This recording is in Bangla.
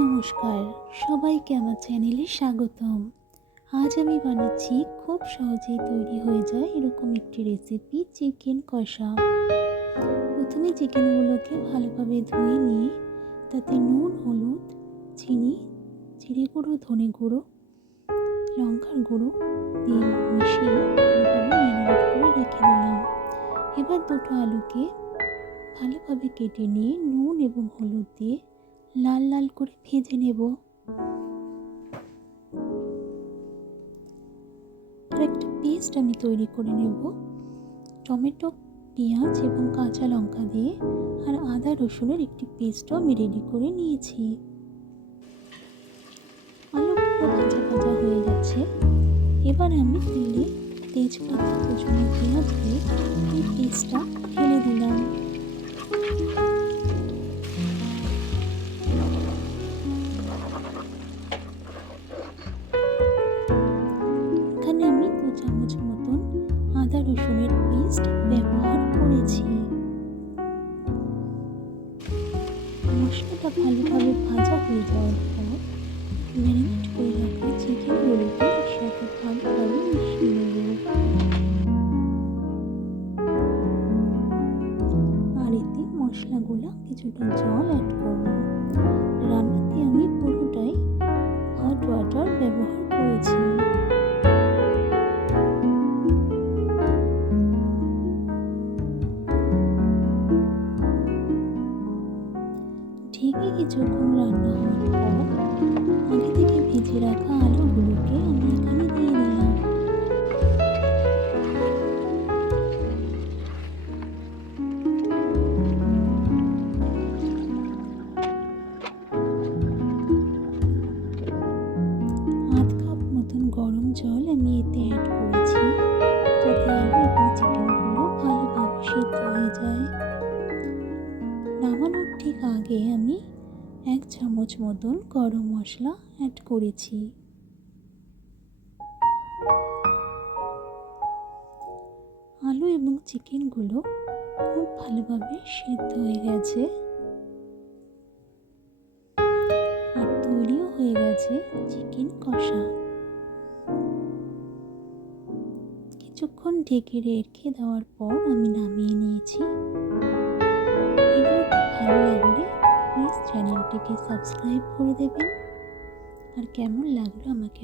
নমস্কার, সবাইকে আমার চ্যানেলে স্বাগতম। আজ আমি বানাচ্ছি খুব সহজেই তৈরি হয়ে যায় এরকম একটি রেসিপি, চিকেন কষা। প্রথমে চিকেনগুলোকে ভালোভাবে ধুয়ে নিয়ে তাতে নুন, হলুদ, চিনি, জিরে গুঁড়ো, ধনে গুঁড়ো, লঙ্কার গুঁড়ো দিয়ে মিশিয়ে ভালোভাবে ম্যারিনেট করে রেখে দিলাম। এবার দুটো আলুকে ভালোভাবে কেটে নিয়ে নুন এবং হলুদ দিয়ে লাল লাল করে ভেজে নেব। আর একটা পেস্ট আমি তৈরি করে নেব টমেটো, পেঁয়াজ এবং কাঁচা লঙ্কা দিয়ে। আর আদা রসুনের একটি পেস্টও আমি রেডি করে নিয়েছি। আলুগুলো ভাজা ভাজা হয়ে গেছে। এবার আমি তেলে তেজপাতা, কুচনো পেঁয়াজ দিয়ে এই পেস্টটা ঢেলে দিলাম। এখানে আমি 2 চামচ মতন আদা রসুনের পেস্ট ব্যবহার করেছি। মশলাটা ভালোভাবে ভাজা হয়ে যাওয়ার পর ম্যারিনেট করে রাখা চিকেনগুলোকে এর সাথে ভালোভাবে মিশিয়ে নেব। আর এতে মশলাগুলো কিছুটা জল অ্যাড করব। রান্নাতে আমি পুরোটাই হট ওয়াটার ব্যবহার করেছি। ঢেকে কিছুক্ষণ রান্না হওয়ার পর আগে থেকে ভেজে রাখা আলুগুলোকে আমি এখানে দিয়ে দিলাম। আধ কাপ মতন গরম জল আমি এতে অ্যাড করেছি, যাতে আলু এবং চিকেনগুলো ভালোভাবে সিদ্ধ হয়ে যায়। নামানোর ঠিক আগে আমি 1 চামচ মতন গরম মশলা অ্যাড করেছি। আলু এবং চিকেনগুলো খুব ভালোভাবে সিদ্ধ হয়ে গেছে আর তৈরিও হয়ে গেছে চিকেন কষা। কিছুক্ষণ ঢেকে রেখে দেওয়ার পর আমি নামিয়ে নিয়েছি। ভিডিওটি ভালো লাগলে প্লিজ চ্যানেলটিকে সাবস্ক্রাইব করে দেবেন। আর কেমন লাগলো আমাকে